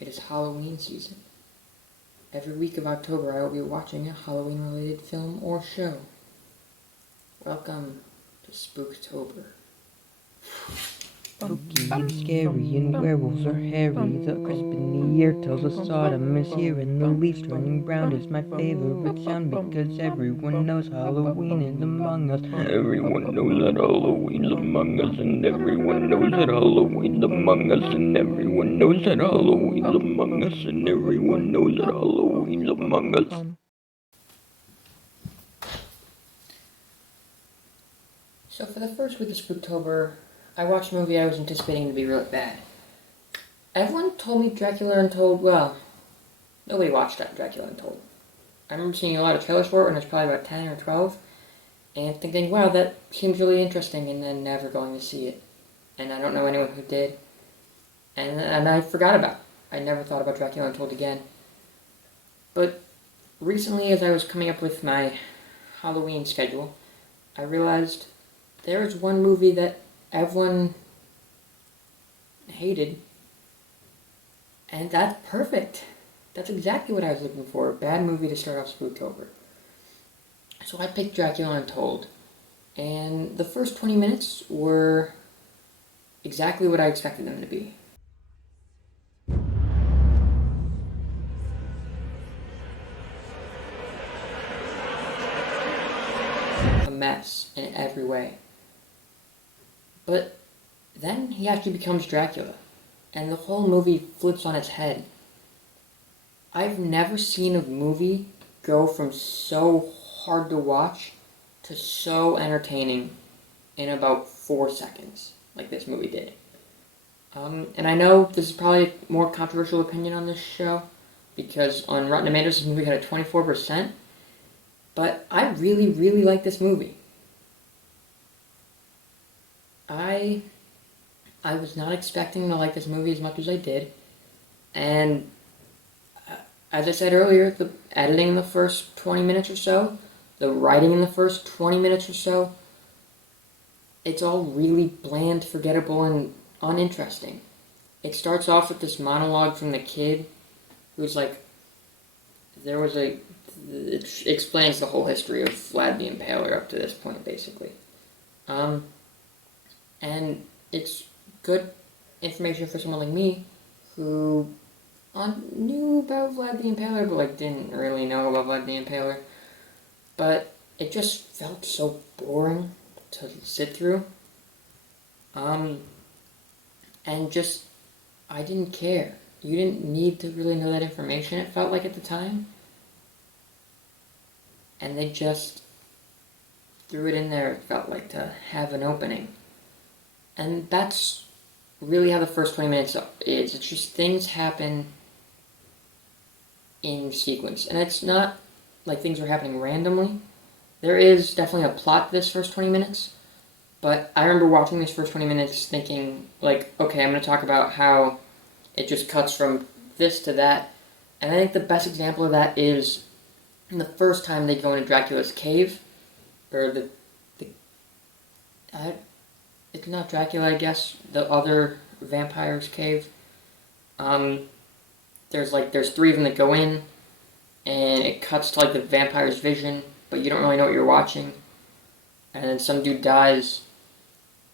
It is Halloween season. Every week of October I will be watching a Halloween-related film or show. Welcome to Spooktober. Spooky and scary, and werewolves are hairy. The crisp in the air tells us autumn is here, and the leaves turning brown is my favorite sound, because everyone knows Halloween is among us. Everyone knows that Halloween's among us, and everyone knows that Halloween's among us, and everyone knows that Halloween's among us, and everyone knows that Halloween's among us. So for the first week of Spooktober, I watched a movie I was anticipating to be really bad. Everyone told me Dracula Untold, well, nobody watched that Dracula Untold. I remember seeing a lot of trailers for it when I was probably about 10 or 12, and thinking, wow, that seems really interesting, and then never going to see it. And I don't know anyone who did. And I forgot about it. I never thought about Dracula Untold again. But recently, as I was coming up with my Halloween schedule, I realized there is one movie that everyone hated, and that's perfect. That's exactly what I was looking for, a bad movie to start off Spooktober. So I picked Dracula Untold, and the first 20 minutes were exactly what I expected them to be. A mess in every way. But then he actually becomes Dracula, and the whole movie flips on its head. I've never seen a movie go from so hard to watch to so entertaining in about 4 seconds, like this movie did. And I know this is probably a more controversial opinion on this show, because on Rotten Tomatoes this movie had a 24%, but I really, really like this movie. I was not expecting to like this movie as much as I did, and as I said earlier, the editing in the first 20 minutes or so, the writing in the first 20 minutes or so, it's all really bland, forgettable, and uninteresting. It starts off with this monologue from the kid, who's like, it explains the whole history of Vlad the Impaler up to this point, basically. And it's good information for someone like me, who knew about Vlad the Impaler, but didn't really know about Vlad the Impaler. But it just felt so boring to sit through. And just, I didn't care. You didn't need to really know that information, it felt like at the time. And they just threw it in there, it felt like, to have an opening. And that's really how the first 20 minutes is. It's just things happen in sequence. And it's not like things are happening randomly. There is definitely a plot to this first 20 minutes. But I remember watching these first 20 minutes thinking, okay, I'm going to talk about how it just cuts from this to that. And I think the best example of that is the first time they go into Dracula's cave. Or it's not Dracula, I guess. The other vampire's cave. There's 3 of them that go in, and it cuts to the vampire's vision, but you don't really know what you're watching. And then some dude dies,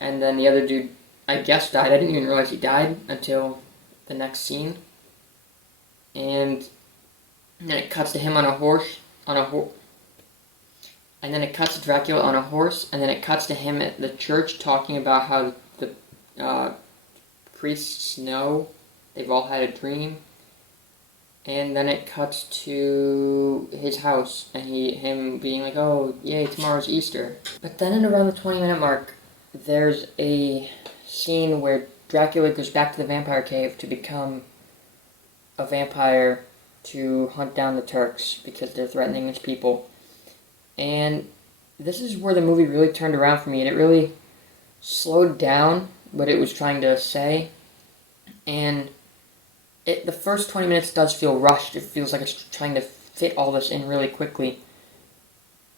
and then the other dude, I guess, died. I didn't even realize he died until the next scene. And then it cuts to him on a horse, and then it cuts to Dracula on a horse, and then it cuts to him at the church talking about how the priests know they've all had a dream. And then it cuts to his house, and him being like, oh, yay, tomorrow's Easter. But then at around the 20-minute mark, there's a scene where Dracula goes back to the vampire cave to become a vampire to hunt down the Turks because they're threatening his people. And this is where the movie really turned around for me, and it really slowed down what it was trying to say. And the first 20 minutes does feel rushed. It feels like it's trying to fit all this in really quickly.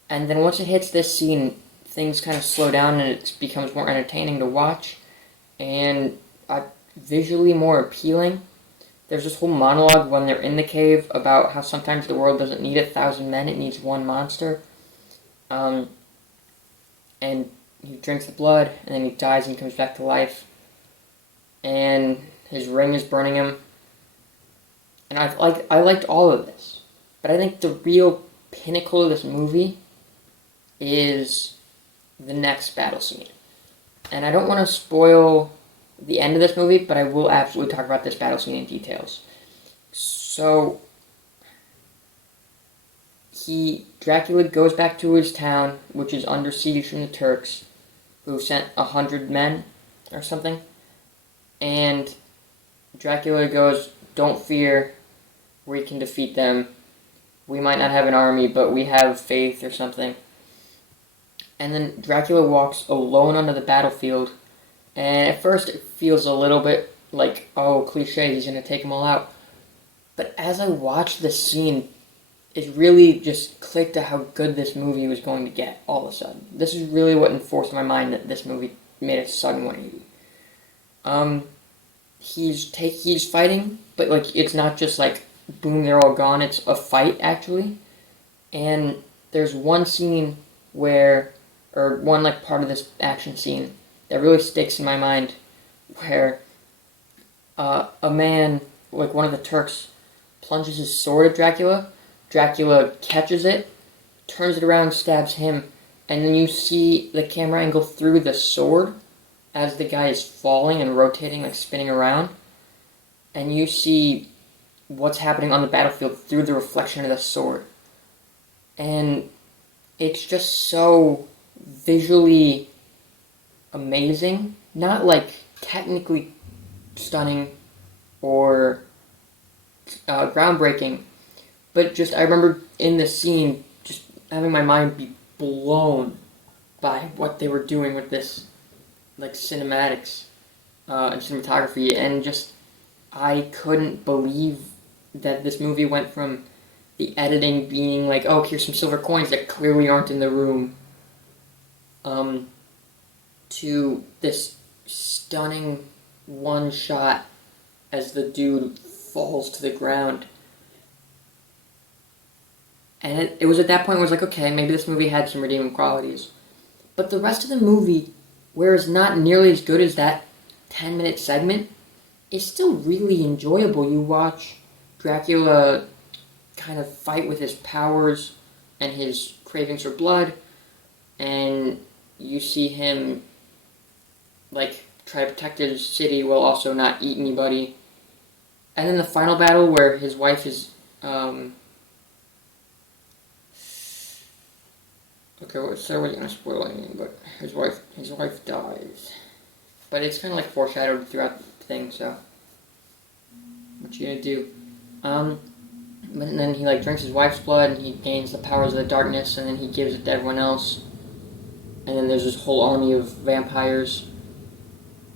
And then once it hits this scene, things kind of slow down and it becomes more entertaining to watch and visually more appealing. there's this whole monologue when they're in the cave about how sometimes the world doesn't need 1,000 men, it needs one monster. And he drinks the blood, and then he dies and comes back to life. And his ring is burning him. And I liked all of this. But I think the real pinnacle of this movie is the next battle scene. And I don't want to spoil the end of this movie, but I will absolutely talk about this battle scene in details. So, Dracula goes back to his town, which is under siege from the Turks, who sent 100 men or something. And Dracula goes, "Don't fear, we can defeat them. We might not have an army, but we have faith," or something. And then Dracula walks alone onto the battlefield, and at first it feels a little bit like, oh, cliche, he's going to take them all out. But as I watched this scene, it really just clicked to how good this movie was going to get all of a sudden. This is really what enforced in my mind that this movie made a sudden 180. He's fighting, but like it's not just like boom, they're all gone. It's a fight actually, and there's one scene where, or one like part of this action scene that really sticks in my mind, where a man, like one of the Turks, plunges his sword at Dracula. Dracula catches it, turns it around, stabs him, and then you see the camera angle through the sword as the guy is falling and rotating, like spinning around, and you see what's happening on the battlefield through the reflection of the sword. And it's just so visually amazing, not like technically stunning or groundbreaking, but just I remember in the scene just having my mind be blown by what they were doing with this like cinematics and cinematography, and just I couldn't believe that this movie went from the editing being like, oh, here's some silver coins that clearly aren't in the room, to this stunning one shot as the dude falls to the ground. And it was at that point where I was like, okay, maybe this movie had some redeeming qualities. But the rest of the movie, whereas not nearly as good as that 10-minute segment, is still really enjoyable. You watch Dracula kind of fight with his powers and his cravings for blood, and you see him like try to protect his city while also not eat anybody. And then the final battle where his wife is okay, so I wasn't gonna spoil anything, but his wife dies. But it's kind of like foreshadowed throughout the thing, so what you gonna do? But then he like drinks his wife's blood, and he gains the powers of the darkness, and then he gives it to everyone else. And then there's this whole army of vampires.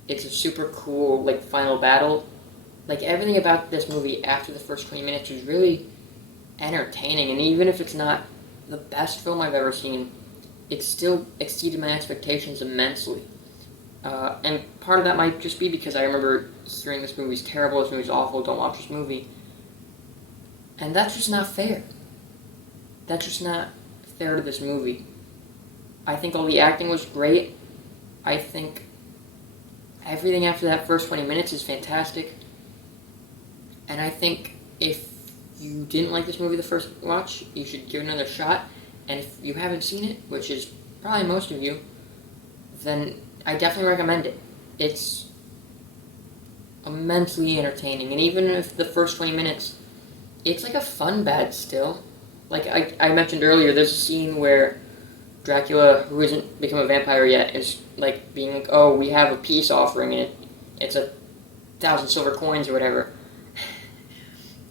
It's a super cool like final battle. Like everything about this movie after the first 20 minutes was really entertaining, and even if it's not the best film I've ever seen, it still exceeded my expectations immensely. And part of that might just be because I remember hearing this movie's terrible, this movie's awful, don't watch this movie. And that's just not fair. That's just not fair to this movie. I think all the acting was great. I think everything after that first 20 minutes is fantastic. And I think if you didn't like this movie the first watch, you should give it another shot. And if you haven't seen it, which is probably most of you, then I definitely recommend it. It's immensely entertaining. And even if the first 20 minutes, it's like a fun bad still. Like I mentioned earlier, there's a scene where Dracula, who hasn't become a vampire yet, is like being like, oh, we have a peace offering, and it's 1,000 silver coins or whatever.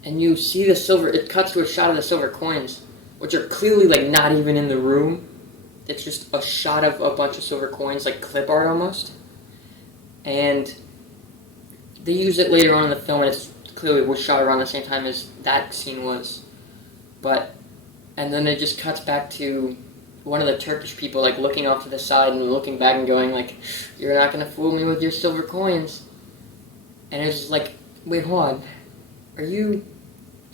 And you see the silver, it cuts to a shot of the silver coins, which are clearly like not even in the room. It's just a shot of a bunch of silver coins, like clip art almost. And they use it later on in the film, and it's clearly was shot around the same time as that scene was. And then it just cuts back to one of the Turkish people like looking off to the side and looking back and going like, "You're not gonna fool me with your silver coins." And it's just like, wait, hold on. am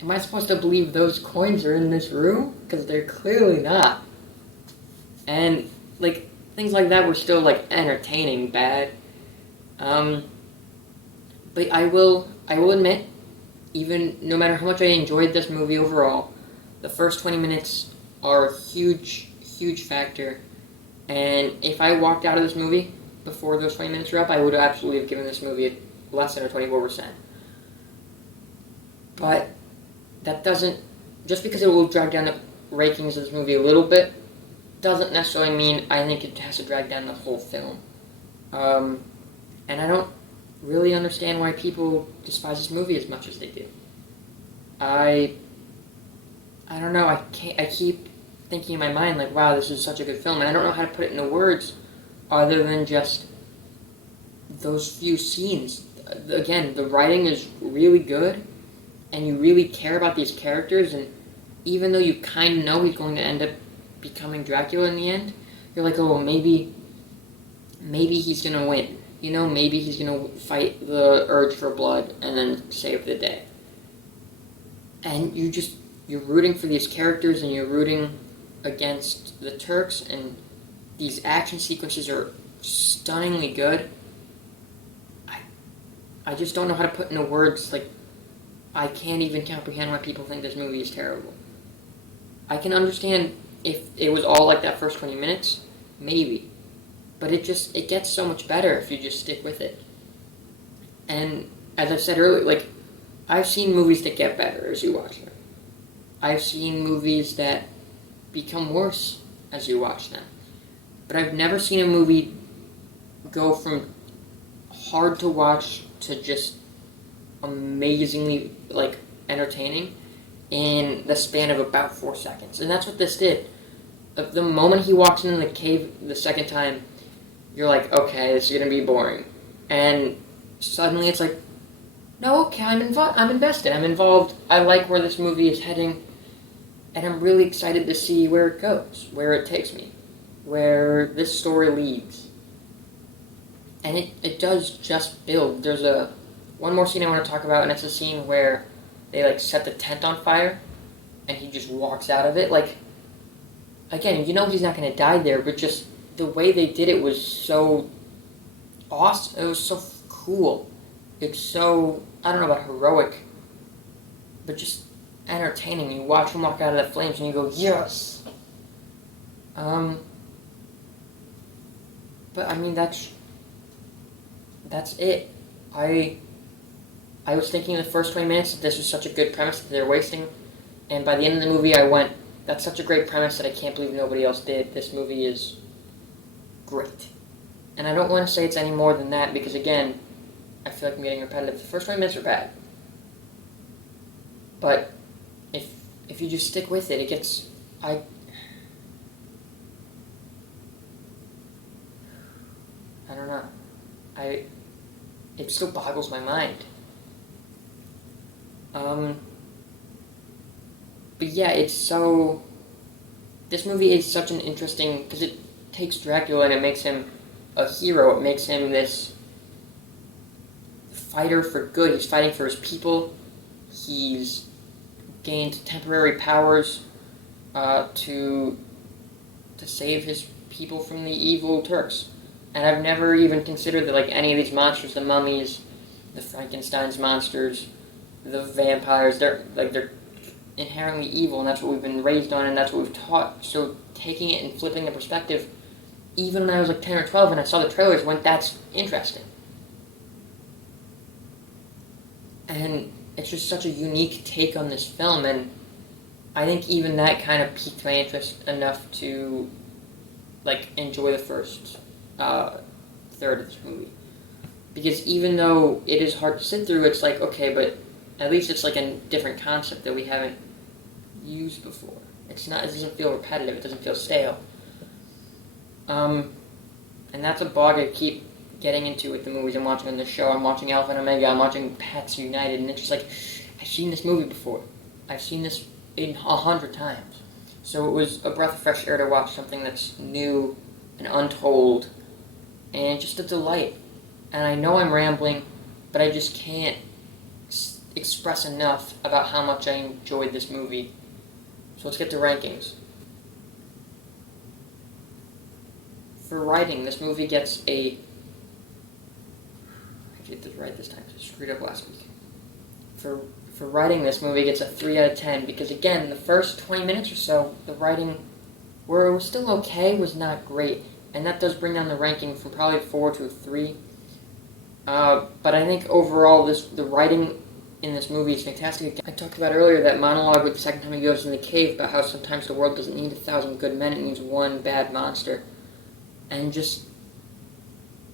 I supposed to believe those coins are in this room? Because they're clearly not. And, like, things like that were still, like, entertaining bad. But I will admit, even no matter how much I enjoyed this movie overall, the first 20 minutes are a huge, huge factor. And if I walked out of this movie before those 20 minutes were up, I would absolutely have given this movie less than a 24%. But that doesn't, just because it will drag down the rankings of this movie a little bit, doesn't necessarily mean I think it has to drag down the whole film. And I don't really understand why people despise this movie as much as they do. I don't know, I keep thinking in my mind, like, wow, this is such a good film, and I don't know how to put it into words other than just those few scenes. Again, the writing is really good, and you really care about these characters, and even though you kind of know he's going to end up becoming Dracula in the end, you're like, oh, well, maybe he's going to win. You know, maybe he's going to fight the urge for blood and then save the day. And you're rooting for these characters, and you're rooting against the Turks, and these action sequences are stunningly good. I just don't know how to put into words, like, I can't even comprehend why people think this movie is terrible. I can understand if it was all like that first 20 minutes, maybe. But it gets so much better if you just stick with it. And as I've said earlier, like, I've seen movies that get better as you watch them. I've seen movies that become worse as you watch them. But I've never seen a movie go from hard to watch to just amazingly, like, entertaining in the span of about 4 seconds. And that's what this did. The moment he walks into the cave the second time, you're like, okay, this is going to be boring. And suddenly it's like, no, okay, I'm invested. I'm involved. I like where this movie is heading. And I'm really excited to see where it goes, where it takes me, where this story leads. And it does just build. There's one more scene I want to talk about, and it's a scene where they, like, set the tent on fire, and he just walks out of it. Like, again, you know he's not going to die there, but just the way they did it was so awesome. It was so cool. It's so, I don't know about heroic, but just entertaining. You watch him walk out of the flames and you go, yes! But I mean, that's it. I was thinking in the first 20 minutes that this was such a good premise that they're wasting, and by the end of the movie I went, that's such a great premise that I can't believe nobody else did. This movie is great. And I don't want to say it's any more than that because, again, I feel like I'm getting repetitive. The first 20 minutes are bad. But if you just stick with it, it gets... I don't know. It still boggles my mind. But yeah, it's so... This movie is such an interesting... Because it takes Dracula and it makes him a hero. It makes him this fighter for good. He's fighting for his people. He's gained temporary powers to save his people from the evil Turks. And I've never even considered that, like, any of these monsters, the mummies, the Frankenstein's monsters, the vampires, they're inherently evil, and that's what we've been raised on, and that's what we've taught. So taking it and flipping the perspective, even when I was like 10 or 12 and I saw the trailers, went, that's interesting. And it's just such a unique take on this film, and I think even that kind of piqued my interest enough to, like, enjoy the first third of this movie. Because even though it is hard to sit through, it's like, okay, but at least it's like a different concept that we haven't used before. It doesn't feel repetitive, it doesn't feel stale. And that's a bog I keep getting into with the movies I'm watching on this show. I'm watching Alpha and Omega, I'm watching Pets United, and it's just like, I've seen this movie before. I've seen this 100 times. So it was a breath of fresh air to watch something that's new and untold, and just a delight. And I know I'm rambling, but I just can't. express enough about how much I enjoyed this movie. So let's get to rankings. For writing, this movie gets a... I did this right this time, so I screwed up last week. For writing, this movie gets a 3 out of 10, because again, the first 20 minutes or so, the writing, where it was still okay, was not great. And that does bring down the ranking from probably a 4 to a 3. But I think overall, the writing in this movie is fantastic. I talked about earlier that monologue with the second time he goes in the cave about how sometimes the world doesn't need 1,000 good men, it needs one bad monster. And just,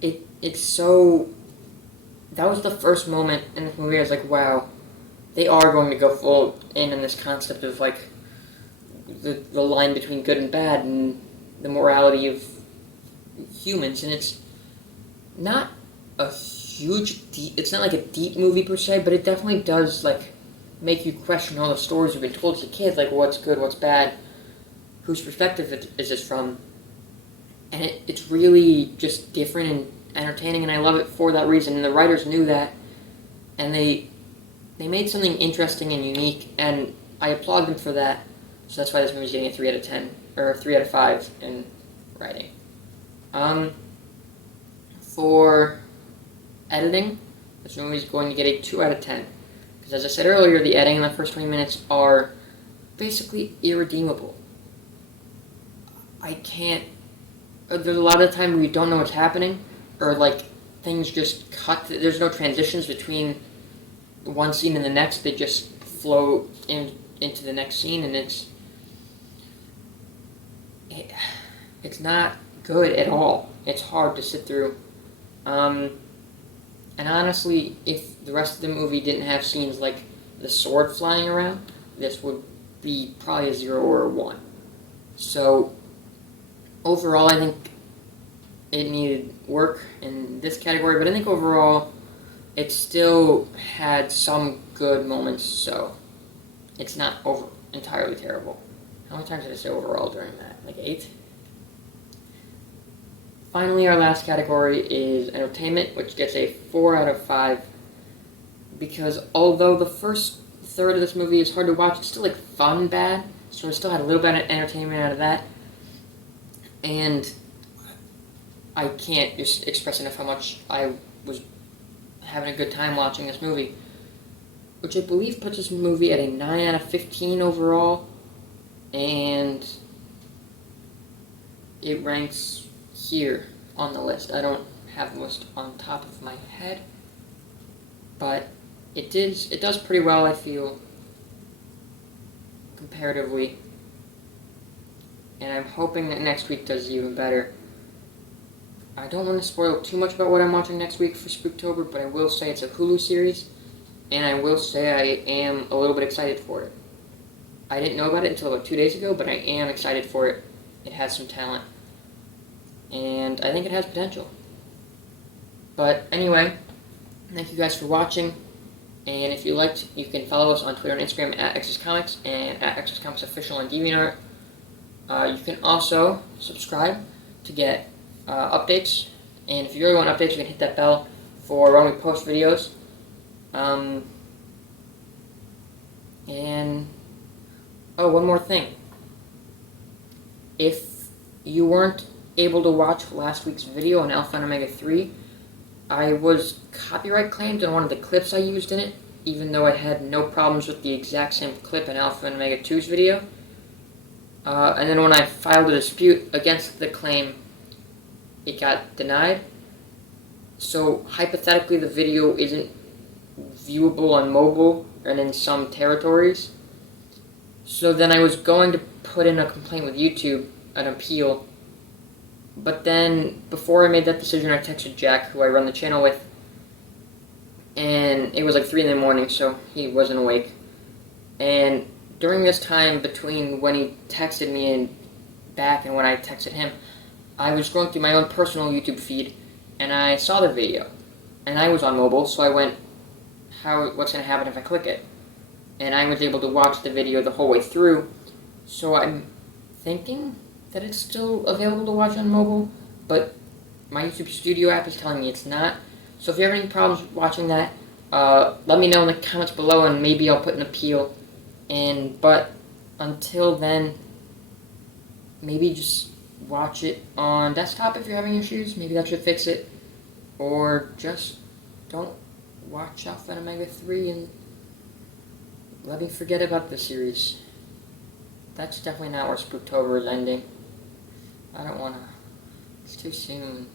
it's so... That was the first moment in this movie I was like, wow, they are going to go full in this concept of, like, the line between good and bad and the morality of humans. And it's not a huge, it's not like a deep movie per se, but it definitely does, like, make you question all the stories you've been told as a kid, like, what's good, what's bad, whose perspective is this from. And it's really just different and entertaining, and I love it for that reason. And the writers knew that, and they made something interesting and unique, and I applaud them for that. So that's why this movie's getting a 3 out of 10, or 3 out of 5 in writing. For editing, this movie's going to get a 2 out of 10. Because as I said earlier, the editing in the first 20 minutes are basically irredeemable. There's a lot of the time where you don't know what's happening, or like things just cut. There's no transitions between one scene and the next. They just flow into the next scene, and it's not good at all. It's hard to sit through. And honestly, if the rest of the movie didn't have scenes like the sword flying around, this would be probably a 0 or a 1. So overall, I think it needed work in this category, but I think overall it still had some good moments, so it's not entirely terrible. How many times did I say overall during that? Like 8? Finally, our last category is entertainment, which gets a 4 out of 5, because although the first third of this movie is hard to watch, it's still like fun bad, so I still had a little bit of entertainment out of that. And I can't just express enough how much I was having a good time watching this movie, which I believe puts this movie at a 9 out of 15 overall, and it ranks here on the list. I don't have the list on top of my head, but it does pretty well, I feel, comparatively, and I'm hoping that next week does even better. I don't want to spoil too much about what I'm watching next week for Spooktober, but I will say it's a Hulu series, and I will say I am a little bit excited for it. I didn't know about it until about 2 days ago, but I am excited for it. It has some talent, and I think it has potential. But anyway, thank you guys for watching, and if you liked, you can follow us on Twitter and Instagram at XSComics and at XSComicsOfficial on DeviantArt. You can also subscribe to get updates, and if you really want updates, you can hit that bell for when we post videos. And one more thing. If you weren't able to watch last week's video on Alpha and Omega 3, I was copyright claimed on one of the clips I used in it, even though I had no problems with the exact same clip in Alpha and Omega 2's video. And then when I filed a dispute against the claim, it got denied. So hypothetically, the video isn't viewable on mobile and in some territories. So then I was going to put in a complaint with YouTube, an appeal. But then, before I made that decision, I texted Jack, who I run the channel with, and it was like 3 in the morning, so he wasn't awake. And during this time, between when he texted me and back and when I texted him, I was going through my own personal YouTube feed, and I saw the video. And I was on mobile, so I went, what's going to happen if I click it? And I was able to watch the video the whole way through, so I'm thinking that it's still available to watch on mobile, but my YouTube Studio app is telling me it's not. So if you have any problems watching that, let me know in the comments below, and maybe I'll put an appeal. But until then, maybe just watch it on desktop if you're having issues. Maybe that should fix it. Or just don't watch Alpha and Omega 3 and let me forget about the series. That's definitely not where Spooktober is ending. I don't wanna. It's too soon.